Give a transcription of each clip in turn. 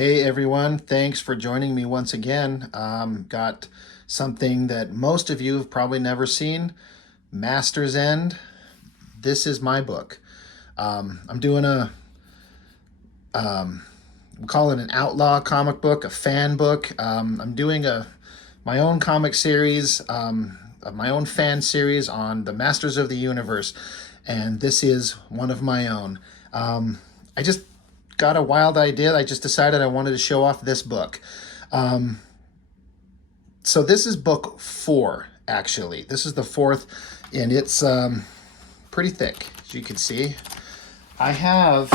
Hey everyone, thanks for joining me once again. Got something that most of you have probably never seen, Master's End. This is my book. I'm doing we call it an outlaw comic book, a fan book. I'm doing my own comic series, my own fan series on the Masters of the Universe, and this is one of my own. I just got a wild idea. I just decided I wanted to show off this book. So this is book 4, actually. This is the 4th, and it's pretty thick, as you can see. I have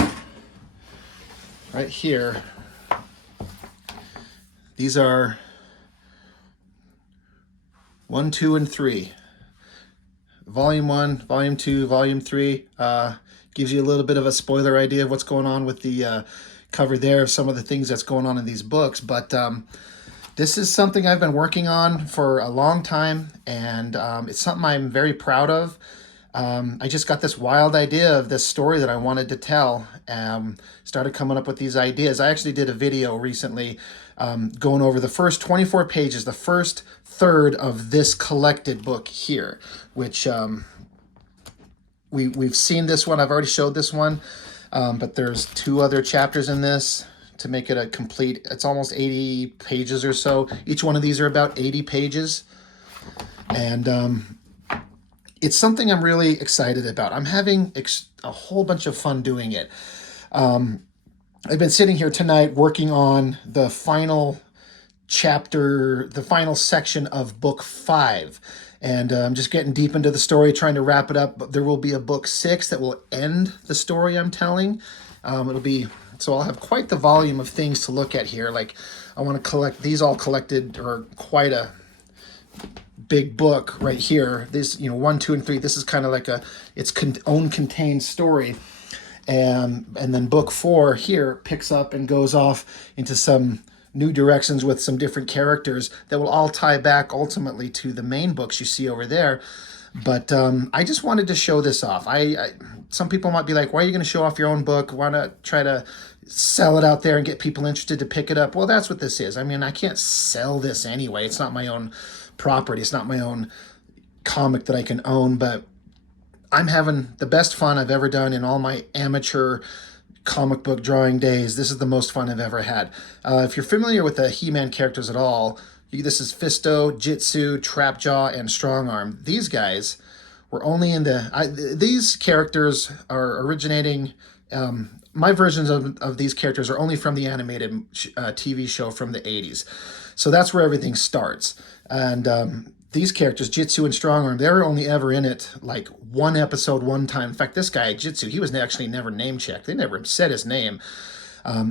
right here, these are 1, 2, and 3. Volume 1, Volume 2, Volume 3 gives you a little bit of a spoiler idea of what's going on with the cover there of some of the things that's going on in these books. But this is something I've been working on for a long time, and it's something I'm very proud of. I just got this wild idea of this story that I wanted to tell. Started coming up with these ideas. I actually did a video recently going over the first 24 pages, the first third of this collected book here, which we've seen this one. I've already showed this one, but there's 2 other chapters in this to make it a complete. It's almost 80 pages or so. Each one of these are about 80 pages, and it's something I'm really excited about. I'm having a whole bunch of fun doing it. I've been sitting here tonight working on the final chapter, the final section of book 5. And I'm just getting deep into the story, trying to wrap it up. But there will be a book 6 that will end the story I'm telling. So I'll have quite the volume of things to look at here. Like, I want to collect these all collected, or quite a big book right here. This, 1, 2, and 3. This is kind of like its own contained story. And then book 4 here picks up and goes off into some new directions with some different characters that will all tie back ultimately to the main books you see over there. But I just wanted to show this off. Some people might be like, why are you going to show off your own book? Why not try to sell it out there and get people interested to pick it up? Well, that's what this is. I mean, I can't sell this anyway. It's not my own property. It's not my own comic that I can own, but I'm having the best fun I've ever done in all my amateur comic book drawing days. This is the most fun I've ever had. If you're familiar with the He-Man characters at all, this is Fisto, Jitsu, Trapjaw, and Strongarm. These guys were only in these characters are originating, my versions of these characters are only from the animated TV show from the 80s. So that's where everything starts. And these characters, Jitsu and Strongarm, they were only ever in it like one episode, one time. In fact, this guy, Jitsu, he was actually never name checked. They never said his name.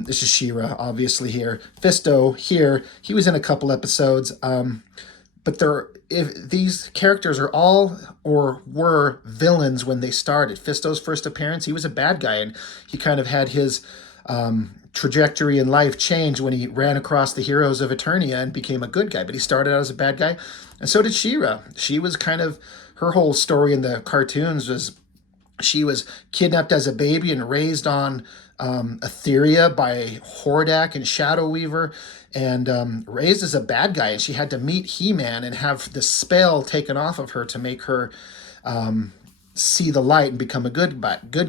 This is She-Ra, obviously, here. Fisto, here, he was in a couple episodes. But these characters are all or were villains when they started. Fisto's first appearance, he was a bad guy, and he kind of had his trajectory in life change when he ran across the heroes of Eternia and became a good guy. But he started out as a bad guy, and so did She-Ra. She was kind of, her whole story in the cartoons was she was kidnapped as a baby and raised on Etheria by Hordak and Shadow Weaver, and raised as a bad guy. And she had to meet He-Man and have the spell taken off of her to make her see the light and become a good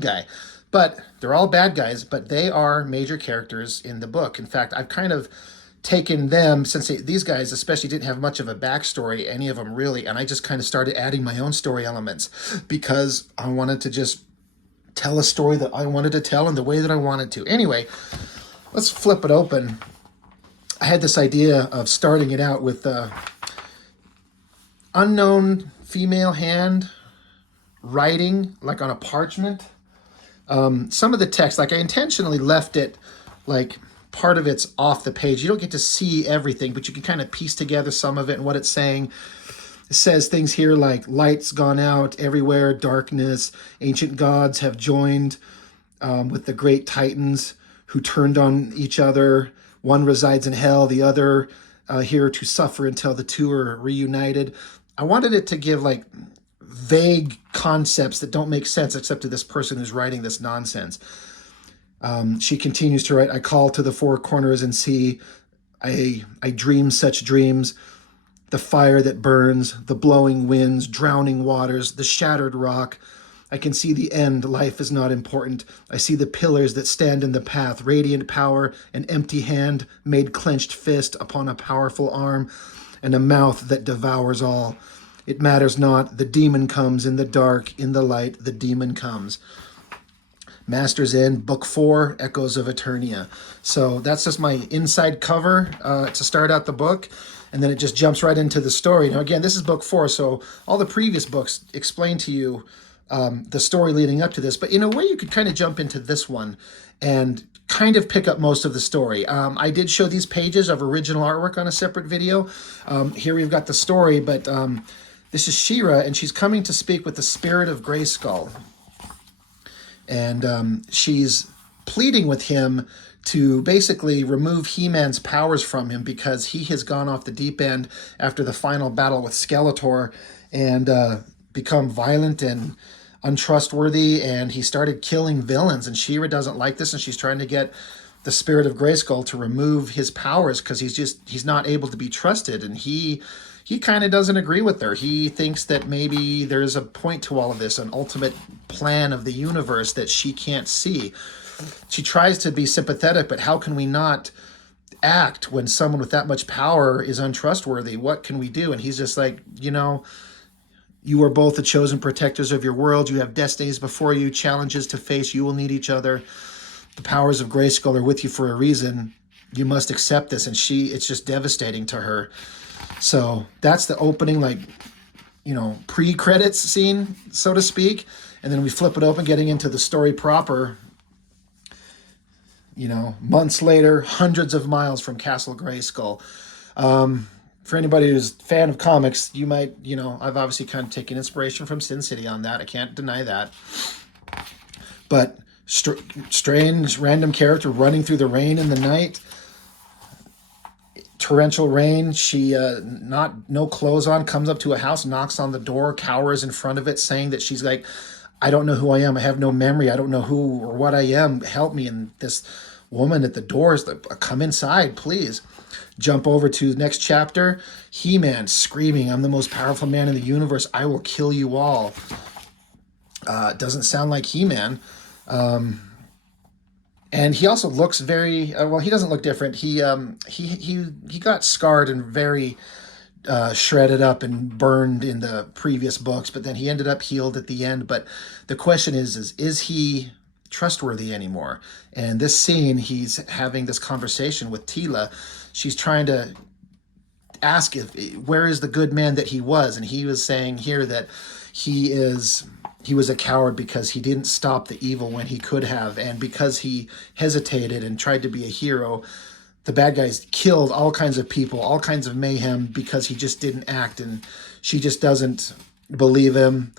guy. But they're all bad guys, but they are major characters in the book. In fact, I've kind of taken them, since these guys especially didn't have much of a backstory, any of them really, and I just kind of started adding my own story elements because I wanted to just tell a story that I wanted to tell in the way that I wanted to. Anyway, let's flip it open. I had this idea of starting it out with unknown female hand writing like on a parchment. Some of the text, like I intentionally left it like part of it's off the page. You don't get to see everything, but you can kind of piece together some of it and what it's saying. It says things here like lights gone out everywhere, darkness, ancient gods have joined with the great titans who turned on each other. One resides in hell, the other here to suffer until the two are reunited. I wanted it to give like vague concepts that don't make sense except to this person who's writing this nonsense. She continues to write, I call to the four corners and see, I dream such dreams, the fire that burns, the blowing winds, drowning waters, the shattered rock. I can see the end. Life is not important. I see the pillars that stand in the path, radiant power, an empty hand, made clenched fist upon a powerful arm, and a mouth that devours all. It matters not. The demon comes in the dark, in the light, the demon comes. Master's End, Book 4, Echoes of Eternia. So that's just my inside cover to start out the book. And then it just jumps right into the story. Now, again, this is Book 4, so all the previous books explain to you the story leading up to this. But in a way, you could kind of jump into this one and kind of pick up most of the story. I did show these pages of original artwork on a separate video. Here we've got the story, but this is She-Ra, and she's coming to speak with the spirit of Grayskull. And she's pleading with him to basically remove He-Man's powers from him because he has gone off the deep end after the final battle with Skeletor and become violent and untrustworthy, and he started killing villains. And She-Ra doesn't like this, and she's trying to get the spirit of Grayskull to remove his powers because he's not able to be trusted. And he kind of doesn't agree with her. He thinks that maybe there's a point to all of this, an ultimate plan of the universe that she can't see. She tries to be sympathetic, but how can we not act when someone with that much power is untrustworthy? What can we do? And he's just like, you are both the chosen protectors of your world. You have destinies before you, challenges to face. You will need each other. The powers of Grayskull are with you for a reason. You must accept this. And it's just devastating to her. So that's the opening, pre-credits scene, so to speak. And then we flip it open, getting into the story proper. Months later, hundreds of miles from Castle Grayskull. For anybody who's a fan of comics, you might, I've obviously kind of taken inspiration from Sin City on that. I can't deny that. But strange, random character running through the rain in the night. Torrential rain. She, no clothes on, comes up to a house, knocks on the door, cowers in front of it, saying that she's like, I don't know who I am. I have no memory. I don't know who or what I am. Help me. And this woman at the door is like, come inside, please. Jump over to the next chapter. He-Man screaming, I'm the most powerful man in the universe. I will kill you all. Doesn't sound like He-Man. And he also looks very, he doesn't look different. He got scarred and very shredded up and burned in the previous books, but then he ended up healed at the end. But the question is he trustworthy anymore? And this scene, he's having this conversation with Teela. She's trying to ask where is the good man that he was, and he was saying here that he was a coward because he didn't stop the evil when he could have, and because he hesitated and tried to be a hero, the bad guys killed all kinds of people, all kinds of mayhem because he just didn't act. And she just doesn't believe him,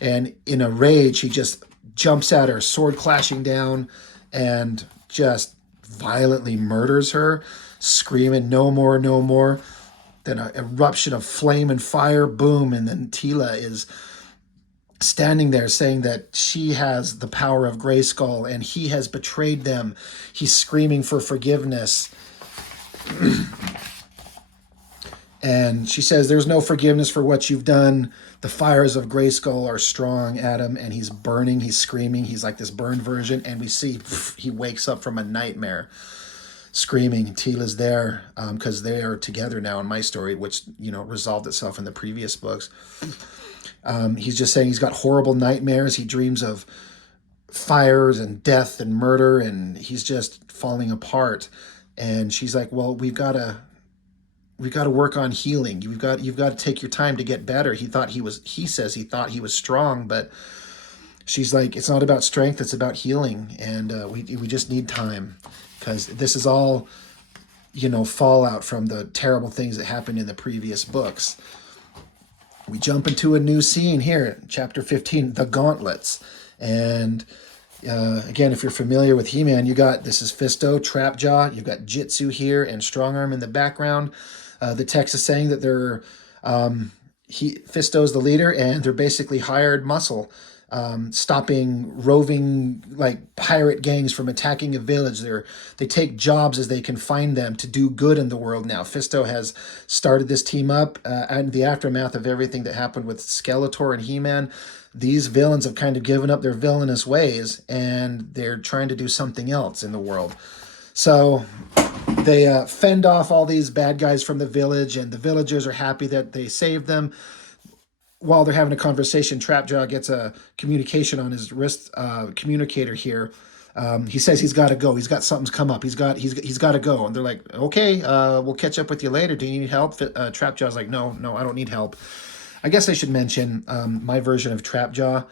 and in a rage he just jumps at her, sword clashing down, and just violently murders her, screaming, no more, no more. Then an eruption of flame and fire, boom, and then Teela is standing there saying that she has the power of Grayskull and he has betrayed them. He's screaming for forgiveness. And she says, there's no forgiveness for what you've done. The fires of Grayskull are strong, Adam, and he's burning, he's screaming. He's like this burned version, and we see he wakes up from a nightmare screaming. Teela's there because they are together now in my story, which, resolved itself in the previous books. He's just saying he's got horrible nightmares. He dreams of fires and death and murder, and he's just falling apart. And she's like, well, we've got to work on healing. You've got to take your time to get better. He says he thought he was strong, but she's like, it's not about strength, it's about healing. And we just need time, because this is all, fallout from the terrible things that happened in the previous books. We jump into a new scene here, chapter 15, The Gauntlets. And again, if you're familiar with He-Man, this is Fisto, Trapjaw, you've got Jitsu here, and Strongarm in the background. The text is saying that Fisto's the leader, and they're basically hired muscle. stopping roving like pirate gangs from attacking a village. They take jobs as they can find them to do good in the world now. Fisto has started this team up in the aftermath of everything that happened with Skeletor and He-Man. These villains have kind of given up their villainous ways and they're trying to do something else in the world. So they fend off all these bad guys from the village, and the villagers are happy that they saved them. While they're having a conversation, Trapjaw gets a communication on his wrist communicator here. He says he's got to go. He's got something's come up. He's got to go. And they're like, okay, we'll catch up with you later. Do you need help? Trapjaw's like, no, I don't need help. I guess I should mention my version of Trapjaw.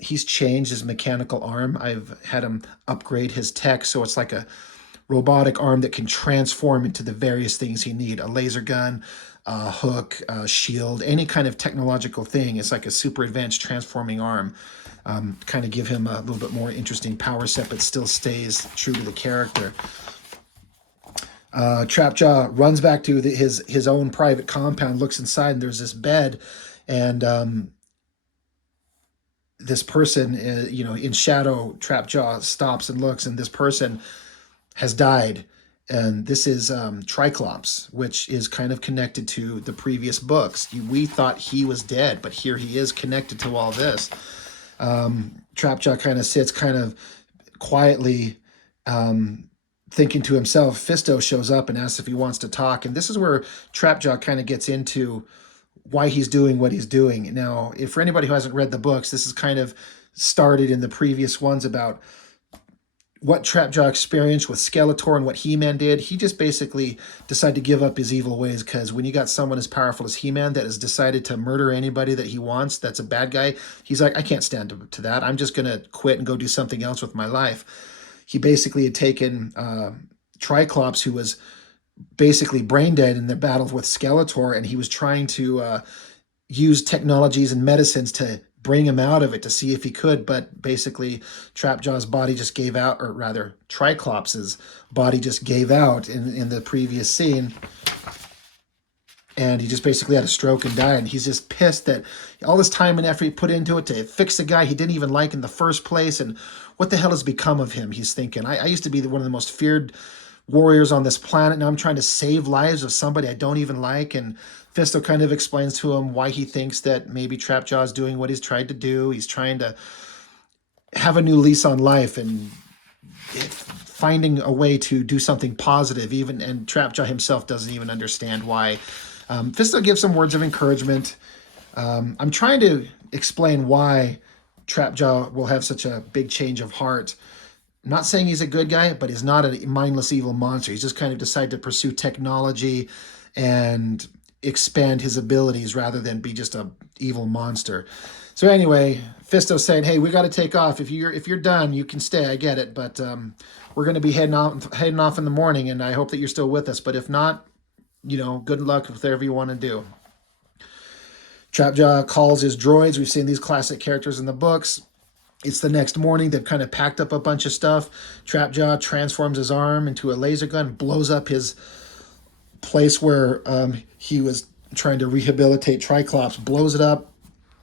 He's changed his mechanical arm. I've had him upgrade his tech, so it's like a robotic arm that can transform into the various things he need. A laser gun, a hook, a shield, any kind of technological thing. It's like a super advanced transforming arm. Kind of give him a little bit more interesting power set, but still stays true to the character. Trapjaw runs back to his own private compound, looks inside, and there's this bed, and this person, in shadow, Trapjaw stops and looks, and this person has died. And this is Triclops, which is kind of connected to the previous books. We thought he was dead, but here he is connected to all this. Trapjaw kind of sits kind of quietly thinking to himself. Fisto shows up and asks if he wants to talk. And this is where Trapjaw kind of gets into why he's doing what he's doing. Now, if for anybody who hasn't read the books, this is kind of started in the previous ones about what Trapjaw experienced with Skeletor and what He-Man did. He just basically decided to give up his evil ways, because when you got someone as powerful as He-Man that has decided to murder anybody that he wants, that's a bad guy, he's like, I can't stand to that. I'm just going to quit and go do something else with my life. He basically had taken Triclops, who was basically brain dead in the battle with Skeletor, and he was trying to use technologies and medicines to bring him out of it, to see if he could, but basically Trapjaw's body just gave out, or rather Triclops' body just gave out in the previous scene, and he just basically had a stroke and died. And he's just pissed that all this time and effort he put into it to fix the guy he didn't even like in the first place, and what the hell has become of him, he's thinking. I used to be one of the most feared warriors on this planet, now I'm trying to save lives of somebody I don't even like. And Fisto kind of explains to him why he thinks that maybe Trapjaw is doing what he's tried to do. He's trying to have a new lease on life and finding a way to do something positive, and Trapjaw himself doesn't even understand why. Fisto gives some words of encouragement. I'm trying to explain why Trapjaw will have such a big change of heart. I'm not saying he's a good guy, but he's not a mindless evil monster. He's just kind of decided to pursue technology and expand his abilities rather than be just a evil monster. So anyway, Fisto's saying, hey, we got to take off. If you're done, you can stay. I get it, but we're going to be heading off in the morning, and I hope that you're still with us. But if not, good luck with whatever you want to do. Trapjaw calls his droids. We've seen these classic characters in the books. It's the next morning. They've kind of packed up a bunch of stuff. Trapjaw transforms his arm into a laser gun, blows up his place where he was trying to rehabilitate Triclops, blows it up,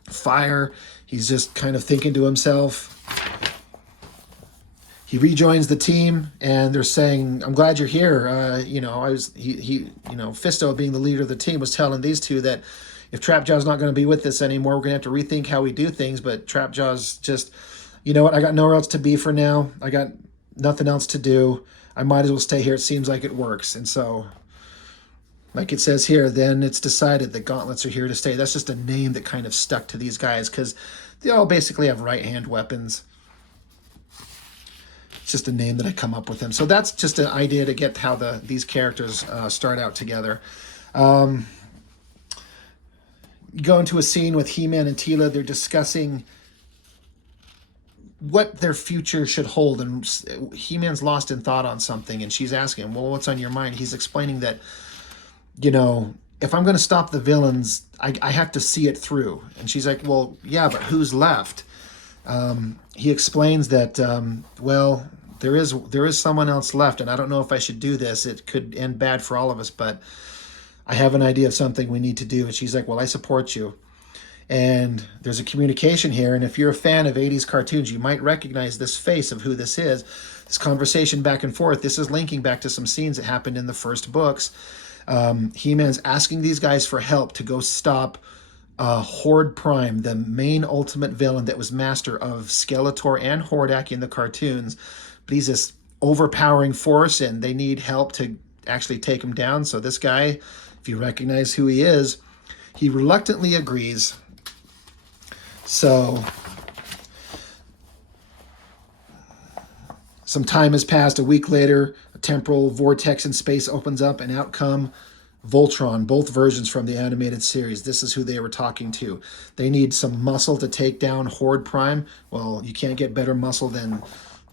fire. He's just kind of thinking to himself. He rejoins the team, and they're saying, I'm glad you're here. Fisto, being the leader of the team, was telling these two that if Trapjaw's not going to be with us anymore, we're going to have to rethink how we do things. But Trapjaw's just, you know what, I got nowhere else to be for now. I got nothing else to do. I might as well stay here. It seems like it works. And so, like it says here, then it's decided that gauntlets are here to stay. That's just a name that kind of stuck to these guys because they all basically have right-hand weapons. It's just a name that I come up with them. So that's just an idea to get how these characters start out together. You go into a scene with He-Man and Teela. They're discussing what their future should hold, and He-Man's lost in thought on something, and she's asking him, well, what's on your mind? He's explaining that, if I'm going to stop the villains, I have to see it through. And she's like, well, yeah, but who's left? He explains that, there is someone else left, and I don't know if I should do this. It could end bad for all of us, but I have an idea of something we need to do. And she's like, well, I support you. And there's a communication here. And if you're a fan of 80s cartoons, you might recognize this face of who this is. This conversation back and forth. This is linking back to some scenes that happened in the first books. He-Man's asking these guys for help to go stop Horde Prime, the main ultimate villain that was master of Skeletor and Hordak in the cartoons. But he's this overpowering force, and they need help to actually take him down. So this guy, if you recognize who he is, he reluctantly agrees. So some time has passed. A week later, a temporal vortex in space opens up, and out come Voltron, both versions from the animated series. This is who they were talking to. They need some muscle to take down Horde Prime. Well, you can't get better muscle than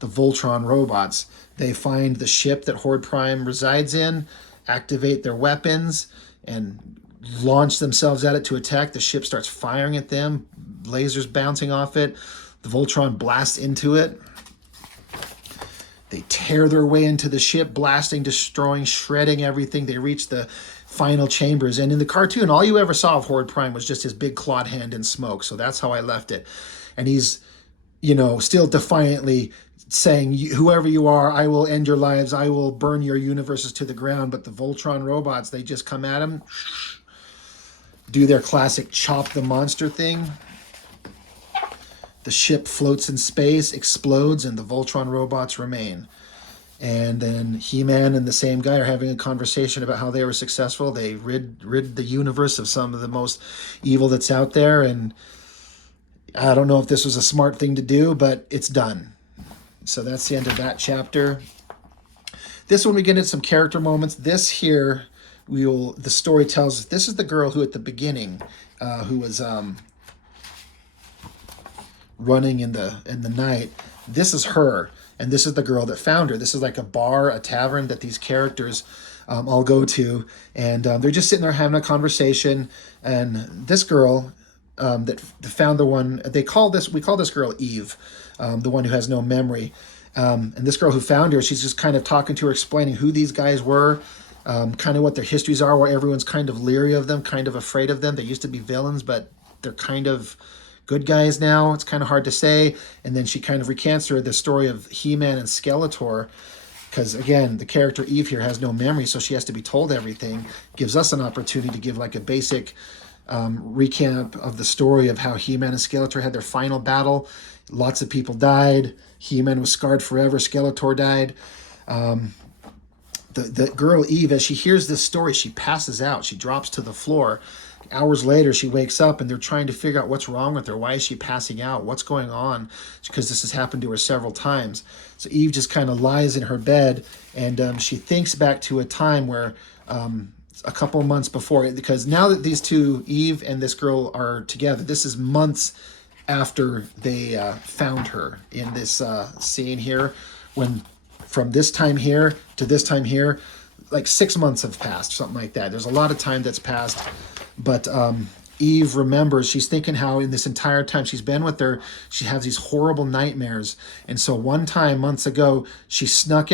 the Voltron robots. They find the ship that Horde Prime resides in, activate their weapons, and launch themselves at it to attack. The ship starts firing at them, lasers bouncing off it. The Voltron blasts into it. They tear their way into the ship, blasting, destroying, shredding everything. They reach the final chambers. And in the cartoon, all you ever saw of Horde Prime was just his big clawed hand in smoke. So that's how I left it. And he's, still defiantly saying, whoever you are, I will end your lives. I will burn your universes to the ground. But the Voltron robots, they just come at him, do their classic chop the monster thing. The ship floats in space, explodes, and the Voltron robots remain. And then He-Man and the same guy are having a conversation about how they were successful. They rid the universe of some of the most evil that's out there. And I don't know if this was a smart thing to do, but it's done. So that's the end of that chapter. This one we get into some character moments. This here, the story tells us this is the girl who at the beginning, who was running in the night. This is her, and this is the girl that found her. This is like a bar, a tavern that these characters all go to, and they're just sitting there having a conversation. And this girl that found the one, we call this girl Eve, the one who has no memory. And this girl who found her, she's just kind of talking to her, explaining who these guys were, kind of what their histories are, why everyone's kind of leery of them, kind of afraid of them. They used to be villains, but they're kind of good guys now. It's kind of hard to say. And then she kind of recants her the story of He-Man and Skeletor, because again, the character Eve here has no memory, so she has to be told everything. Gives us an opportunity to give like a basic recap of the story of how He-Man and Skeletor had their final battle. Lots of people died. He-Man was scarred forever. Skeletor died. The girl Eve, as she hears this story, she passes out. She drops to the floor. Hours later, she wakes up, and they're trying to figure out what's wrong with her. Why is she passing out? What's going on? Because this has happened to her several times. So Eve just kind of lies in her bed, and she thinks back to a time where a couple of months before, because now that these two, Eve and this girl, are together, this is months after they found her in this scene here, when from this time here to this time here, like 6 months have passed, something like that. There's a lot of time that's passed. But Eve remembers, she's thinking how in this entire time she's been with her, she has these horrible nightmares. And so one time, months ago, she snuck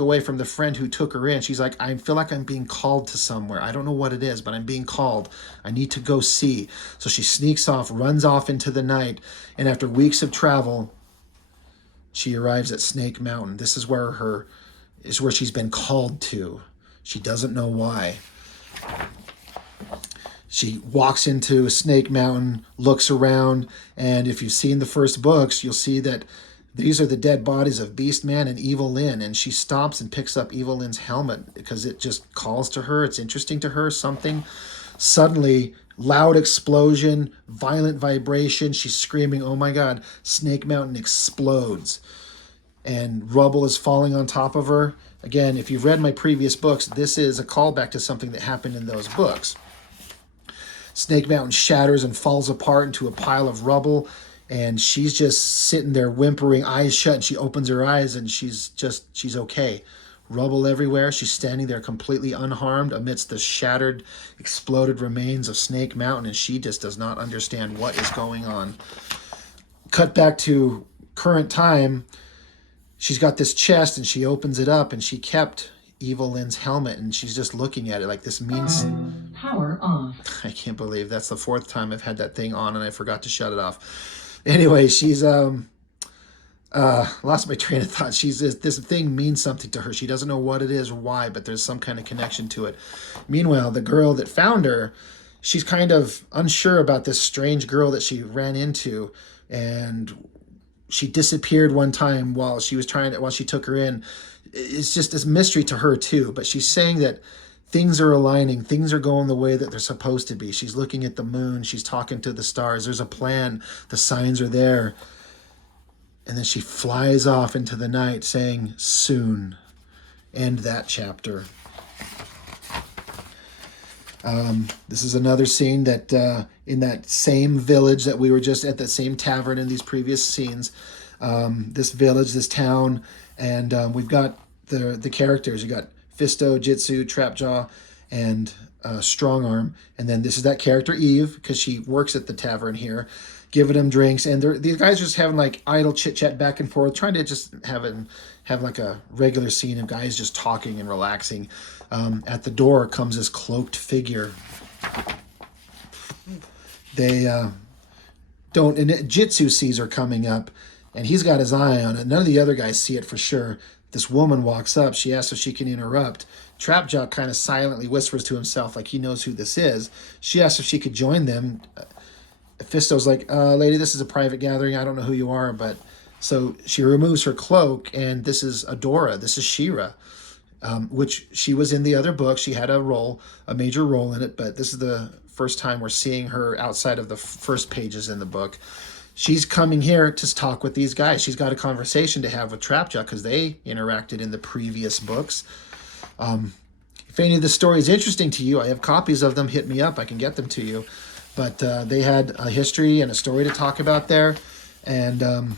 away from the friend who took her in. She's like, I feel like I'm being called to somewhere. I don't know what it is, but I'm being called. I need to go see. So she sneaks off, runs off into the night. And after weeks of travel, she arrives at Snake Mountain. This is where she's been called to. She doesn't know why. She walks into Snake Mountain, looks around, and if you've seen the first books, you'll see that these are the dead bodies of Beastman and Evil Lyn, and she stops and picks up Evil Lyn's helmet because it just calls to her. It's interesting to her, something. Suddenly, loud explosion, violent vibration. She's screaming, oh my God, Snake Mountain explodes. And rubble is falling on top of her. Again, if you've read my previous books, this is a callback to something that happened in those books. Snake Mountain shatters and falls apart into a pile of rubble, and she's just sitting there whimpering, eyes shut, and she opens her eyes, and she's okay. Rubble everywhere. She's standing there completely unharmed amidst the shattered, exploded remains of Snake Mountain, and she just does not understand what is going on. Cut back to current time. She's got this chest, and she opens it up, and she kept Evil Lynn's helmet, and she's just looking at it like this means... Power off. I can't believe that's the 4th time I've had that thing on and I forgot to shut it off. Anyway, she's lost my train of thought. This thing means something to her. She doesn't know what it is or why, but there's some kind of connection to it. Meanwhile, the girl that found her, she's kind of unsure about this strange girl that she ran into, and she disappeared one time while she took her in. It's just this mystery to her too, but she's saying that things are aligning, things are going the way that they're supposed to be. She's looking at the moon, she's talking to the stars, there's a plan, the signs are there. And then she flies off into the night saying, soon. End that chapter. This is another scene that in that same village that we were just at, that same tavern in these previous scenes. This village, this town, and we've got the characters. You got Fisto, Jitsu, Trapjaw, and Strong Arm. And then this is that character Eve, because she works at the tavern here, giving them drinks. And these guys are just having like idle chit-chat back and forth, trying to just have like a regular scene of guys just talking and relaxing. At the door comes this cloaked figure. They don't, and Jitsu sees her coming up, and he's got his eye on it. None of the other guys see it for sure. This woman walks up. She asks if she can interrupt. Trapjaw kind of silently whispers to himself like he knows who this is. She asks if she could join them. Fisto's like, lady, this is a private gathering. I don't know who you are, but... So she removes her cloak, and this is Adora. This is She-Ra, which she was in the other book. She had a major role in it, but this is the first time we're seeing her outside of the first pages in the book. She's coming here to talk with these guys. She's got a conversation to have with Trapjaw because they interacted in the previous books. If any of the story is interesting to you, I have copies of them. Hit me up. I can get them to you. But they had a history and a story to talk about there. And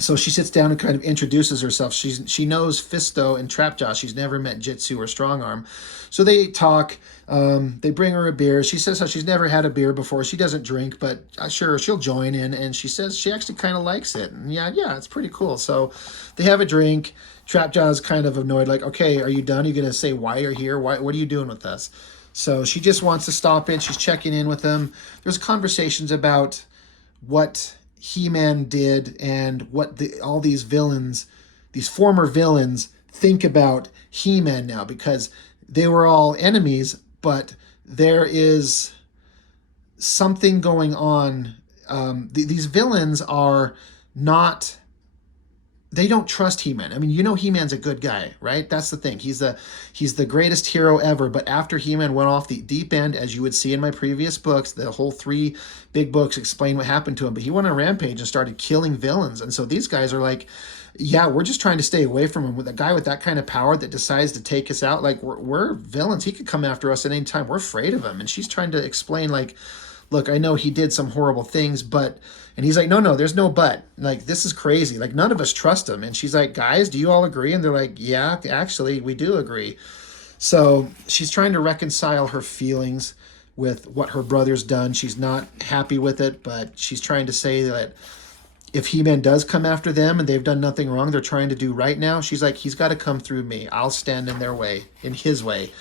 so she sits down and kind of introduces herself. She knows Fisto and Trapjaw. She's never met Jitsu or Strong Arm. So they talk. They bring her a beer. She says how she's never had a beer before. She doesn't drink, but sure, she'll join in. And she says she actually kind of likes it. And yeah, it's pretty cool. So they have a drink. Trapjaw's kind of annoyed, like, okay, are you done? Are you going to say why you're here? What are you doing with us? So she just wants to stop in. She's checking in with them. There's conversations about what He-Man did and what all these villains, these former villains, think about He-Man now, because they were all enemies, but there is something going on. These villains are not... They don't trust He-Man. I mean, He-Man's a good guy, right? That's the thing. He's the greatest hero ever. But after He-Man went off the deep end, as you would see in my previous books, the whole 3 big books explain what happened to him. But he went on a rampage and started killing villains. And so these guys are like, yeah, we're just trying to stay away from him. With a guy with that kind of power that decides to take us out, like we're villains. He could come after us at any time. We're afraid of him. And she's trying to explain, like, look, I know he did some horrible things, but... And he's like, no, there's no but. Like, this is crazy. Like, none of us trust him. And she's like, guys, do you all agree? And they're like, yeah, actually, we do agree. So she's trying to reconcile her feelings with what her brother's done. She's not happy with it, but she's trying to say that if He-Man does come after them and they've done nothing wrong, they're trying to do right now, she's like, he's got to come through me. I'll stand in their way, in his way.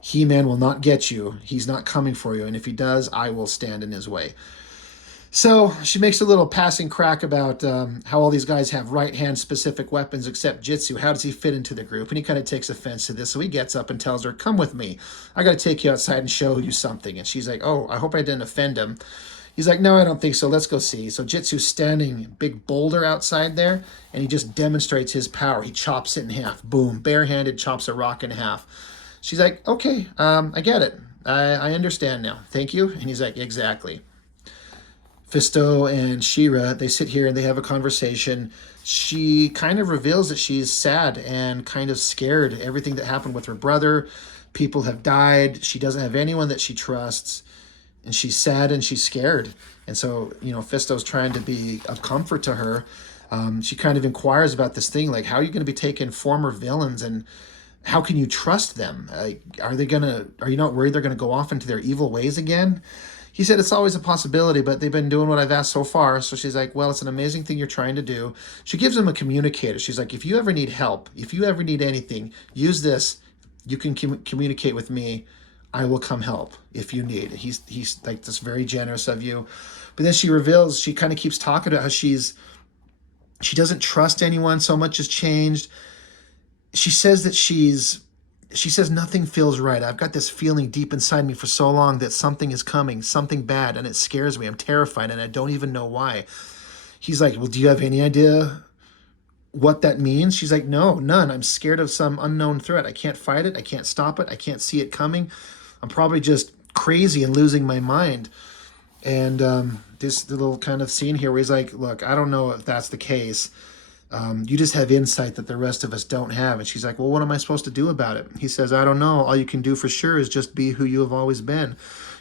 He-Man will not get you. He's not coming for you. And if he does, I will stand in his way. So she makes a little passing crack about how all these guys have right-hand specific weapons except Jitsu. How does he fit into the group? And he kind of takes offense to this. So he gets up and tells her, come with me. I got to take you outside and show you something. And she's like, oh, I hope I didn't offend him. He's like, no, I don't think so. Let's go see. So Jitsu's standing, big boulder outside there, and he just demonstrates his power. He chops it in half. Boom. Barehanded chops a rock in half. She's like, okay, I get it. I understand now. Thank you. And he's like, exactly. Fisto and She-Ra, they sit here and they have a conversation. She kind of reveals that she's sad and kind of scared. Everything that happened with her brother, people have died. She doesn't have anyone that she trusts. And she's sad and she's scared. And so, Fisto's trying to be of comfort to her. She kind of inquires about this thing, like, how are you going to be taking former villains and how can you trust them? Are you not worried they're going to go off into their evil ways again? He said, it's always a possibility, but they've been doing what I've asked so far. So she's like, well, it's an amazing thing you're trying to do. She gives him a communicator. She's like, if you ever need help, if you ever need anything, use this. You can communicate with me. I will come help if you need. He's like this very generous of you. But then she reveals, she kind of keeps talking about how she doesn't trust anyone. So much has changed. She says that she says nothing feels right. I've got this feeling deep inside me for so long that something is coming, something bad, and it scares me. I'm terrified, and I don't even know why. He's like, well, do you have any idea what that means? She's like, no, none. I'm scared of some unknown threat. I can't fight it. I can't stop it. I can't see it coming. I'm probably just crazy and losing my mind. And this little kind of scene here where he's like, look, I don't know if that's the case. You just have insight that the rest of us don't have. And she's like, well, what am I supposed to do about it? He says, I don't know. All you can do for sure is just be who you have always been.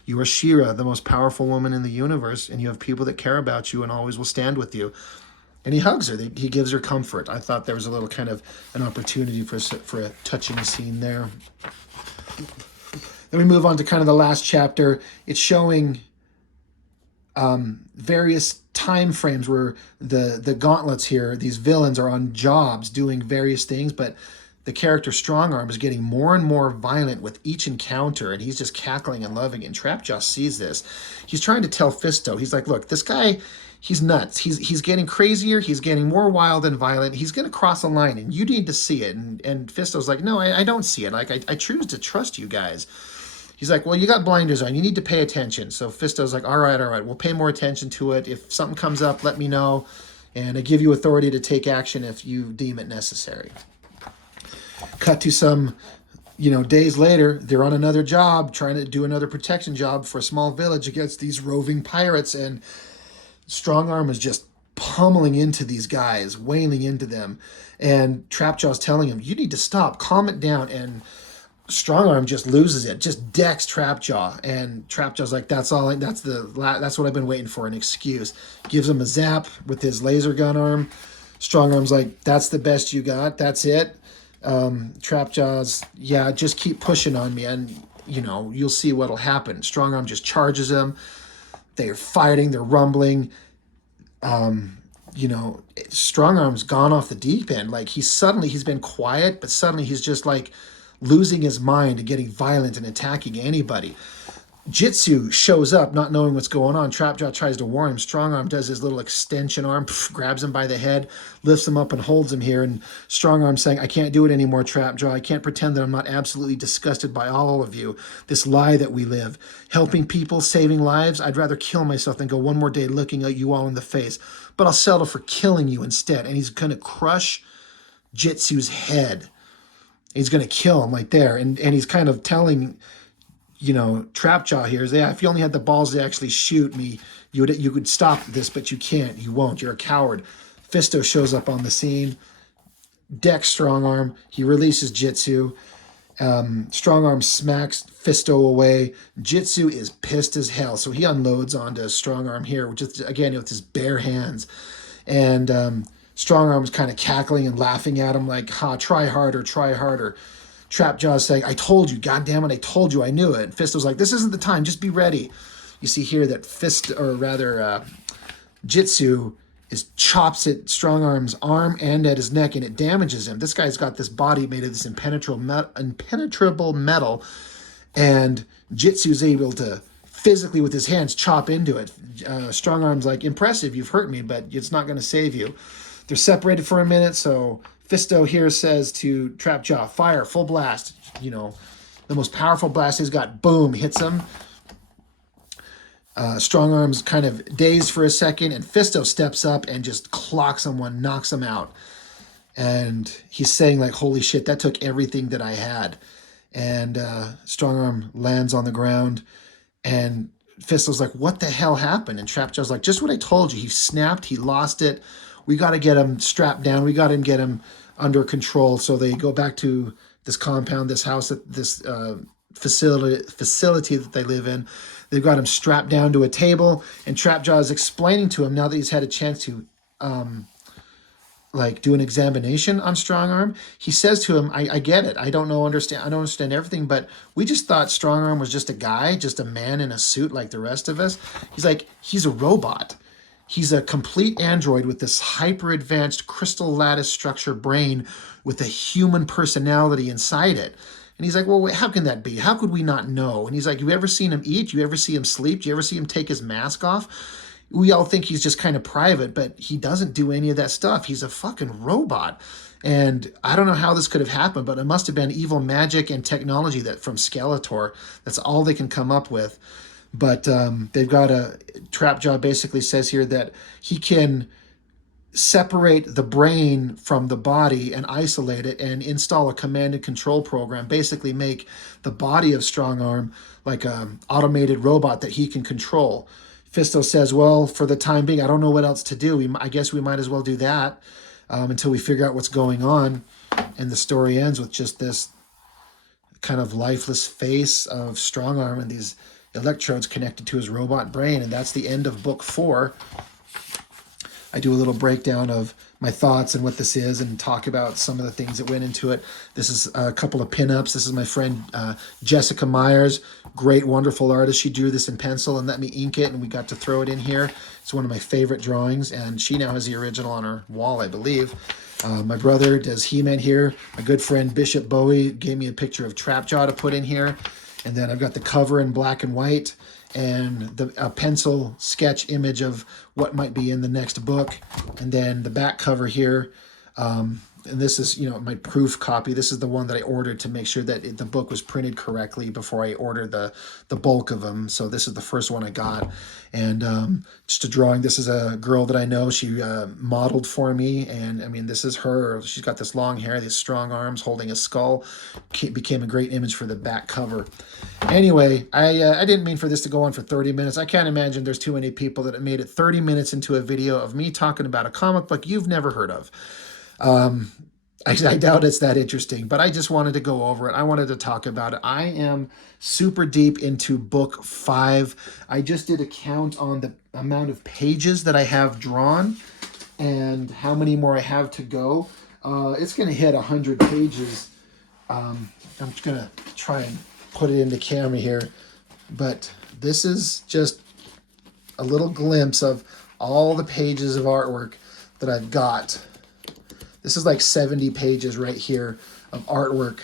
You are Shira, the most powerful woman in the universe, and you have people that care about you and always will stand with you. And he hugs her. He gives her comfort. I thought there was a little kind of an opportunity for a touching scene there. Then we move on to kind of the last chapter. It's showing various time frames where the gauntlets here, these villains are on jobs doing various things, but the character Strongarm is getting more and more violent with each encounter, and he's just cackling and loving it. And Trapjaw sees this. He's trying to tell Fisto, he's like, look, this guy, he's nuts. He's getting crazier. He's getting more wild and violent. He's going to cross a line, and you need to see it. And Fisto's like, no, I don't see it. Like, I choose to trust you guys. He's like, well, you got blinders on. You need to pay attention. So Fisto's like, all right. We'll pay more attention to it. If something comes up, let me know. And I give you authority to take action if you deem it necessary. Cut to some, days later, they're on another job, trying to do another protection job for a small village against these roving pirates. And Strongarm is just pummeling into these guys, wailing into them. And Trapjaw's telling him, you need to stop, calm it down. And Strongarm just loses it, just decks Trapjaw, and Trapjaw's like, that's what I've been waiting for, an excuse. Gives him a zap with his laser gun arm. Strongarm's like, that's the best you got, that's it. Trapjaw's, yeah, just keep pushing on me, and you'll see what'll happen. Strongarm just charges him. They're fighting, they're rumbling. Strongarm's gone off the deep end. Like, he's been quiet, but suddenly he's just like losing his mind and getting violent and attacking anybody. Jitsu shows up, not knowing what's going on. Trapjaw tries to warn him. Strongarm does his little extension arm, grabs him by the head, lifts him up and holds him here. And Strongarm saying, I can't do it anymore, Trapjaw. I can't pretend that I'm not absolutely disgusted by all of you. This lie that we live. Helping people, saving lives. I'd rather kill myself than go one more day looking at you all in the face. But I'll settle for killing you instead. And he's going to crush Jitsu's head. He's going to kill him right there. And he's kind of telling, Trapjaw here is, yeah, if you only had the balls to actually shoot me, you could stop this, but you can't. You won't. You're a coward. Fisto shows up on the scene. Decks Strongarm. He releases Jitsu. Strongarm smacks Fisto away. Jitsu is pissed as hell, so he unloads onto Strongarm here, which is, again, with his bare hands. And Strongarm's kind of cackling and laughing at him like, ha, try harder, try harder. Trapjaw's saying, I told you, goddammit, I told you, I knew it. And Fisto's like, this isn't the time, just be ready. You see here that Jitsu chops at Strongarm's arm and at his neck, and it damages him. This guy's got this body made of this impenetrable metal, and Jitsu's able to physically with his hands chop into it. Strongarm's like, impressive, you've hurt me, but it's not going to save you. They're separated for a minute, so Fisto here says to Trapjaw, fire, full blast. The most powerful blast he's got, boom, hits him. Strongarm's kind of dazed for a second, and Fisto steps up and just clocks someone, knocks him out. And he's saying, like, holy shit, that took everything that I had. And Strongarm lands on the ground, and Fisto's like, what the hell happened? And Trapjaw's like, just what I told you. He snapped, he lost it. We got to get him strapped down. We got to get him under control. So they go back to this compound, this house, this facility that they live in. They've got him strapped down to a table, and Trapjaw is explaining to him, now that he's had a chance to like do an examination on Strong Arm, he says to him, I get it. I don't understand everything, but we just thought Strong Arm was just a guy, just a man in a suit like the rest of us. He's like, he's a robot. He's a complete android with this hyper advanced crystal lattice structure brain with a human personality inside it. And he's like, well, wait, how can that be? How could we not know? And he's like, you ever seen him eat? You ever see him sleep? Do you ever see him take his mask off? We all think he's just kind of private, but he doesn't do any of that stuff. He's a fucking robot. And I don't know how this could have happened, but it must have been evil magic and technology that from Skeletor. That's all they can come up with. But they've got a Trapjaw basically says here that he can separate the brain from the body and isolate it and install a command and control program, basically make the body of Strong Arm like an automated robot that he can control. Fisto says, well, for the time being, I don't know what else to do. I guess we might as well do that until we figure out what's going on. And the story ends with just this kind of lifeless face of Strong Arm and these electrodes connected to his robot brain. And that's the end of book 4. I do a little breakdown of my thoughts and what this is and talk about some of the things that went into it. This is a couple of pinups. This is my friend Jessica Myers, great, wonderful artist. She drew this in pencil and let me ink it, and we got to throw it in here. It's one of my favorite drawings, and she now has the original on her wall, I believe. My brother does He-Man here. My good friend Bishop Bowie gave me a picture of Trapjaw to put in here. And then I've got the cover in black and white and a pencil sketch image of what might be in the next book. And then the back cover here. And this is, my proof copy. This is the one that I ordered to make sure that the book was printed correctly before I ordered the bulk of them. So this is the first one I got. And just a drawing. This is a girl that I know. She modeled for me. And I mean, this is her. She's got this long hair, these strong arms, holding a skull. Became a great image for the back cover. Anyway, I didn't mean for this to go on for 30 minutes. I can't imagine there's too many people that have made it 30 minutes into a video of me talking about a comic book you've never heard of. I doubt it's that interesting, but I just wanted to go over it. I wanted to talk about it. I am super deep into book 5. I just did a count on the amount of pages that I have drawn and how many more I have to go. It's going to hit 100 pages. I'm just going to try and put it into camera here, but this is just a little glimpse of all the pages of artwork that I've got. This is like 70 pages right here of artwork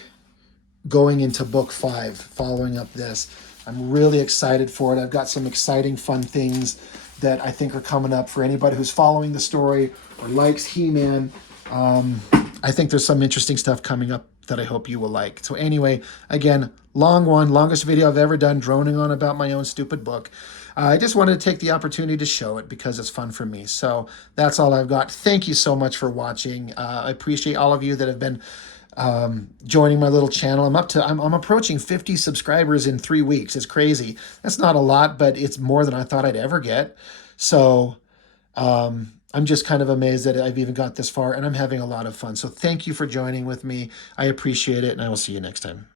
going into book 5, following up this. I'm really excited for it. I've got some exciting, fun things that I think are coming up for anybody who's following the story or likes He-Man. I think there's some interesting stuff coming up that I hope you will like. So anyway, again, longest video I've ever done, droning on about my own stupid book. I just wanted to take the opportunity to show it because it's fun for me. So that's all I've got. Thank you so much for watching. I appreciate all of you that have been joining my little channel. I'm approaching 50 subscribers in 3 weeks. It's crazy. That's not a lot, but it's more than I thought I'd ever get. So I'm just kind of amazed that I've even got this far, and I'm having a lot of fun. So thank you for joining with me. I appreciate it, and I will see you next time.